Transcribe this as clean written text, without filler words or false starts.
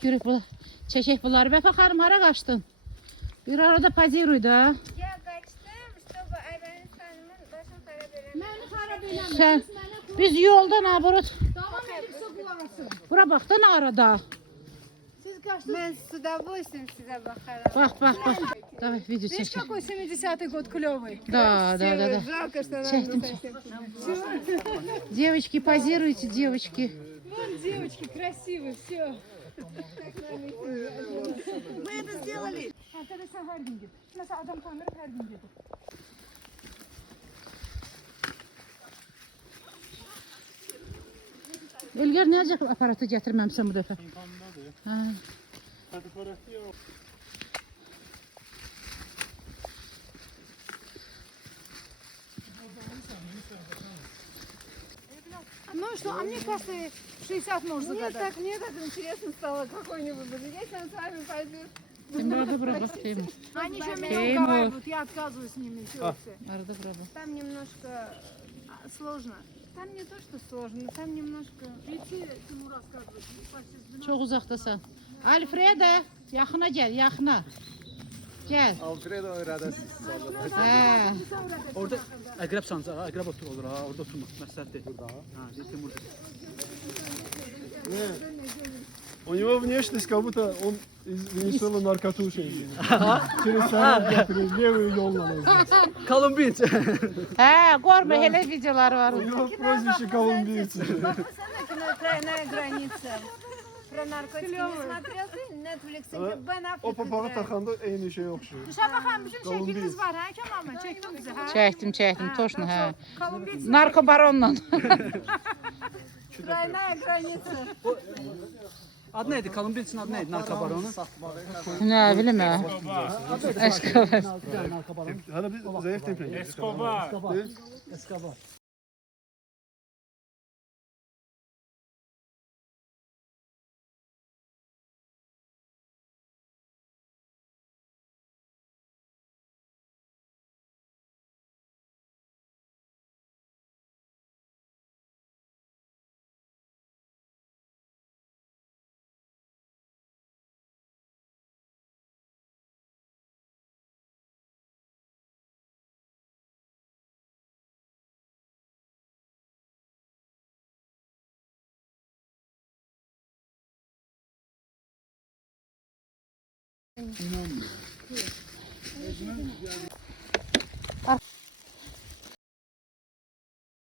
Görək bu, çəkək bunları. Vəfa xanım, hara qaçdın? Bir arada poziruydu ha. Ya kaçtım, чтобы Aybəniz xanımın başını xarab eləmək. Məni xarab eləmir. Sen, biz yoldan ha, Tamam elimsə qulağısın. bura bax da ne arada. Siz qaçdınız. Mən с удовольствием sizə baxaram. Bak. Давай, video Видишь, çek. какой 70-й год клевый. Да. Жалко, что нам Çektim. Девочки, позируйте, девочки. Вон девочки красивые, все. Мы это сделали. Arkadaşlar her gün git. Mesela adam tanırıp her gün gelir. Elgar ne acaba aparatı getirmemişsin bu defa? Ha. Ну что, а мне кажется, 60 можно Мне загадать. так интересно стало какой-нибудь. Если он с вами пойдет. Sen arada bura bak Teymur. Они еще меня Теймур. уговаривают, я отказываюсь с ними. Все. Arada bura bak. Там немножко сложно. Там не то, что сложно, там немножко... Прийти ему рассказывать. Çok uzaktasın. Alfreda, yakına gel, yakına. Gel. Alfredo iradəsiz. He. Orada əqrəb sancağı, əqrəb olur ha, orada oturma. Məsləhət deyil burada. Ha, Timur. У него внешность, как будто он из Венесуэлы наркоту через Сарап гетiriyor, левый yolla. Kolumbiyç. He, görme hele videoları var. У него прозвище колумбийцы. Пацаны, тройная граница. Про наркотики не смотрел ты? Netflix Бен O papağı takanda aynı şey okşuyor. Dışarı bakan bizim şeklimiz var ha Kemal Bey. Çektin bizi ha. Çektim, toşnu he. Kolumbiyet. Narkobaronla. Тройная граница. Adı neydi? Kolumbiyçin adı neydi? Narkobaronu. Ne bileyim ha. Eşkobar. Hala bir zayıf temple. Escobar.